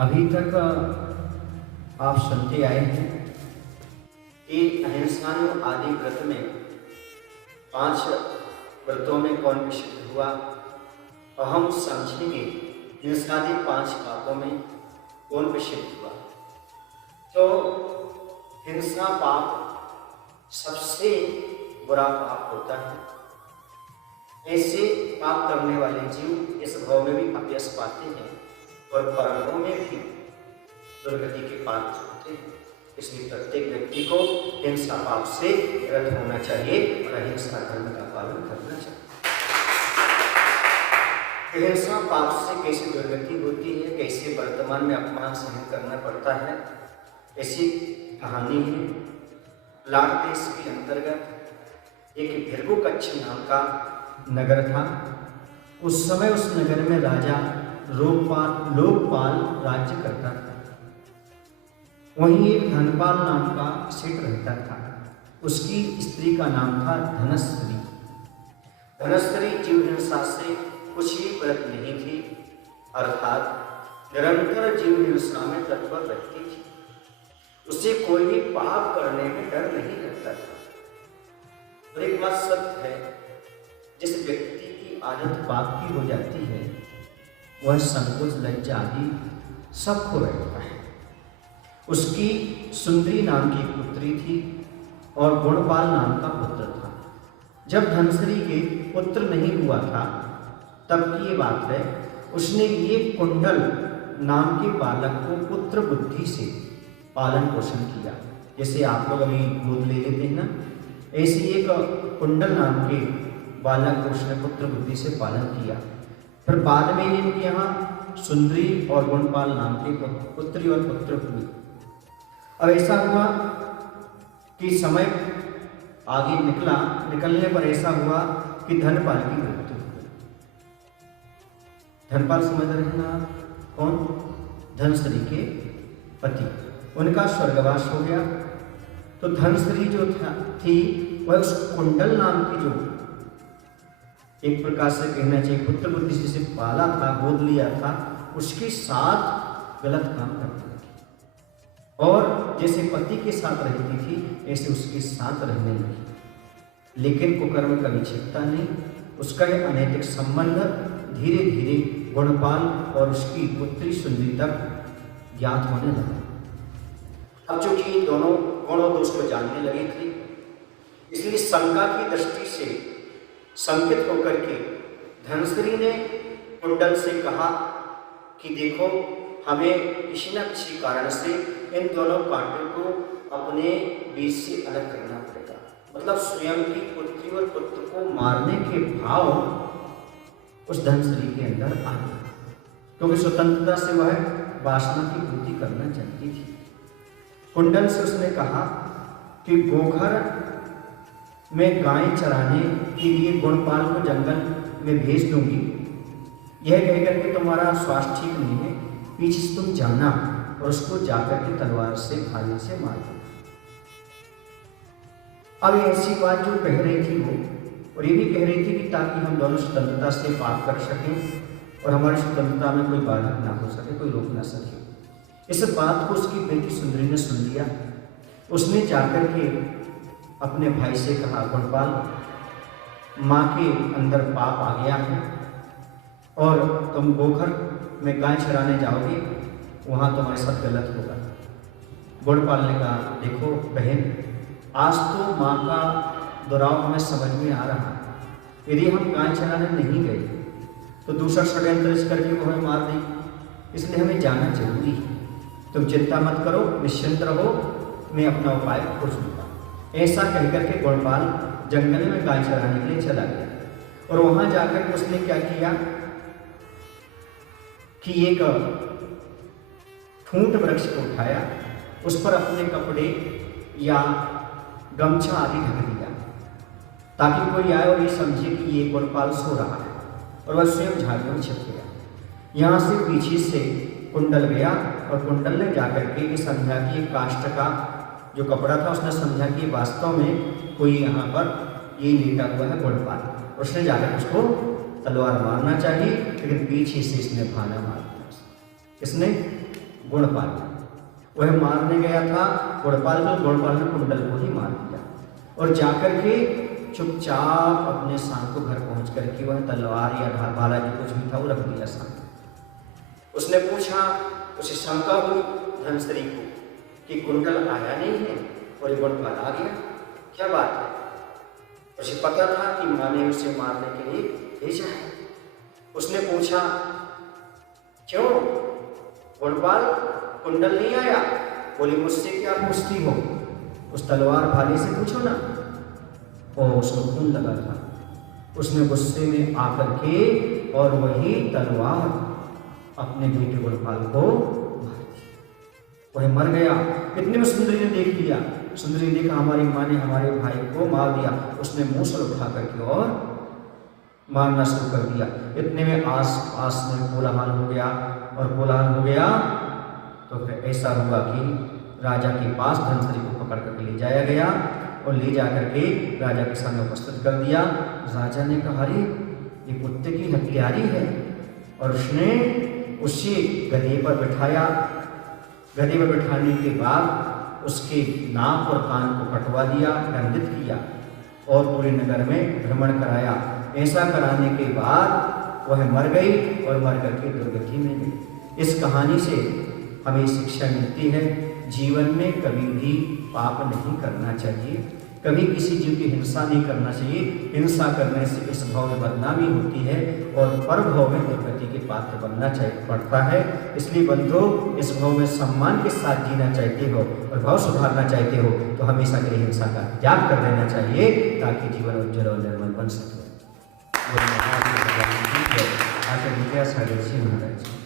अभी तक आप सुनते आए हैं कि अहिंसा आदि व्रत में 5 व्रतों में कौन विशुद्ध हुआ, और हम समझेंगे हिंसादि 5 पापों में कौन विशुद्ध हुआ। तो हिंसा पाप सबसे बुरा पाप होता है। ऐसे पाप करने वाले जीव इस भाव में भी अपयश पाते हैं और परलोक में भी दुर्गति के पात्र होते हैं। इसलिए प्रत्येक व्यक्ति को हिंसा पाप से रहित होना चाहिए और अहिंसा धर्म का पालन करना चाहिए। हिंसा पाप से कैसे दुर्गति होती है, कैसे वर्तमान में अपमान सहन करना पड़ता है, ऐसी कहानी है। लाट देश के अंतर्गत एक भृगुकच्छ नाम का नगर था। उस समय उस नगर में राजा लोकपाल राज्य करता था। वहीं एक धनपाल नाम का सेठ रहता था। उसकी स्त्री का नाम था धनश्री। धनश्री जीव हिंसा से कुछ ही व्रत नहीं थी, अर्थात निरंतर जीव हिंसा में तत्पर रहती थी। उसे कोई भी पाप करने में डर नहीं लगता था। और एक बात सत्य है, जिस व्यक्ति की आदत पाप की हो जाती है वह संकोच लज्जा आदि सब खो बैठता है। उसकी सुंदरी नाम की पुत्री थी और गुणपाल नाम का पुत्र था। जब धनश्री के पुत्र नहीं हुआ था तब की ये बात है, उसने ये कुंडल नाम के बालक को पुत्र बुद्धि से पालन पोषण किया। जैसे आप लोग अभी गोद ले लेते हैं ना, ऐसी एक कुंडल नाम के बालक को उसने पुत्र बुद्धि से पालन किया। फिर बाद में इनके यहाँ सुंदरी और गुणपाल नाम के पुत्री और पुत्र हुए। अब ऐसा हुआ कि समय आगे निकलने पर ऐसा हुआ कि धनपाल की मृत्यु हुई। धनपाल समझ रहे हैं ना, कौन? धनश्री के पति। उनका स्वर्गवास हो गया। तो धनश्री जो थी वह उस कुंडल नाम की जो एक प्रकार से कहना चाहिए पुत्र बुद्धि से पाला था, गोद लिया था, उसके साथ गलत काम करती थी। और जैसे पति के साथ रहती थी ऐसे उसके साथ रहने लगी। लेकिन कुकर्म कभी छिपता नहीं। उसका यह अनैतिक संबंध धीरे धीरे गुणपाल और उसकी पुत्री सुंदरी तक ज्ञात होने लगा। अब चूंकि दोनों गुण और दोष को जानने लगी थी, इसलिए शंका की दृष्टि से संकित होकर के धनश्री ने कुंडल से कहा कि देखो, हमें किसी न किसी कारण से इन दोनों कांटों को अपने बीच से अलग करना पड़ेगा। मतलब स्वयं की पुत्री और पुत्र को मारने के भाव उस धनश्री के अंदर आ गए, क्योंकि स्वतंत्रता से वह वासना की पूर्ति करना चाहती थी। कुंडल से उसने कहा कि गोघर में गाय चराने के लिए गुणपाल को जंगल में भेज दूंगी। यह कहकर के तुम्हारा स्वास्थ्य ठीक नहीं है, पीछे से तुम जाना और उसको जाकर के तलवार से भाले से मार दो। अब ऐसी बात जो कह रही थी वो, और ये भी कह रही थी कि ताकि हम दोनों स्वतंत्रता से पाप कर सकें और हमारी स्वतंत्रता में कोई बाधक ना हो सके, कोई रोक ना सके। इस बात को उसकी बेटी सुंदरी ने सुन लिया। उसने जाकर के अपने भाई से कहा, गुणपाल, माँ के अंदर पाप आ गया है और तुम गोघर में गाय चराने जाओगे, वहाँ तुम्हारे साथ गलत होगा। गुणपाल ने कहा, देखो बहन, आज तो माँ का दुराव हमें समझ में आ रहा है। यदि हम गाय चराने नहीं गए तो दूसरा षड्यंत्र करके वो हमें मार देगी, इसलिए हमें जाना जरूरी है। तुम चिंता मत करो, निश्चिंत रहो, मैं अपना उपाय खोजूंगा। ऐसा कहकर के गुणपाल जंगल में गाय चराने के लिए चला गया। और वहां जाकर उसने क्या किया कि एक ठूंठ वृक्ष को उठाया, उस पर अपने कपड़े या गमछा आदि ढक दिया, ताकि कोई आए और ये समझे कि ये गुणपाल सो रहा है, और वह स्वयं झाड़ियों में छिप गया। यहाँ से पीछे से कुंडल गया और कुंडल ने जाकर के समझा कि ये काष्ठ का जो कपड़ा था, उसने समझा कि वास्तव में कोई यहाँ पर ये लेटा हुआ है गुणपाल। उसने जाकर उसको तलवार मारना चाहिए, लेकिन पीछे से इसने भाला मार दिया। इसने गुणपाल। वह मारने गया था गुणपाल को, गुणपाल ने कुंडल को ही मार दिया और जाकर के चुपचाप अपने शाम को घर पहुंच करके वह तलवार या भाला जो कुछ भी था वो रख दिया सामने। उसने पूछा, उसे शंका हुई धनश्री को कि कुंडल आया नहीं है और ये गुणपाल आ गया, क्या बात है? उसे पता था कि माँ ने उसे मारने के लिए भेजा है। उसने पूछा, क्यों गुणपाल, कुंडल नहीं आया? बोली, मुझसे क्या पूछती हो, उस तलवार भाले से पूछो ना। और उसको खून लगा था। उसने गुस्से में आकर के और वही तलवार अपने बेटे गुणपाल को मार दी। वह मर गया। इतने में सुंदरी ने देख लिया। सुंदरी ने देखा हमारी माँ ने हमारे भाई को मार दिया। उसने मूसल उठा करके और मारना शुरू कर दिया। इतने में आस पास में कोलाहल हो गया और कोलाहल हो गया तो फिर ऐसा हुआ कि राजा के पास धनश्री को पकड़ करके ले जाया गया और ले जाकर के राजा के सामने उपस्थित कर दिया। राजा ने कहा, अरे ये पुत्र की हत्यारी है, और उसने उसे गधे पर बिठाया। गधे पर बिठाने के बाद उसके नाक और कान को कटवा दिया, दंडित किया और पूरे नगर में भ्रमण कराया। ऐसा कराने के बाद वह मर गई और मर करके दुर्गति में गई। इस कहानी से हमें शिक्षा मिलती है, जीवन में कभी भी पाप नहीं करना चाहिए, कभी किसी जीव की हिंसा नहीं करना चाहिए। हिंसा करने से इस भाव में बदनामी होती है और पर भाव में दुर्गति के पात्र बनना चाहिए पड़ता है। इसलिए बंधु, इस भाव में सम्मान के साथ जीना चाहते हो और भाव सुधारना चाहते हो तो हमेशा के लिए हिंसा का त्याग कर देना चाहिए ताकि जीवन उज्जवल और निर्मल बन सके। आकर विजय सागर जी महाराज।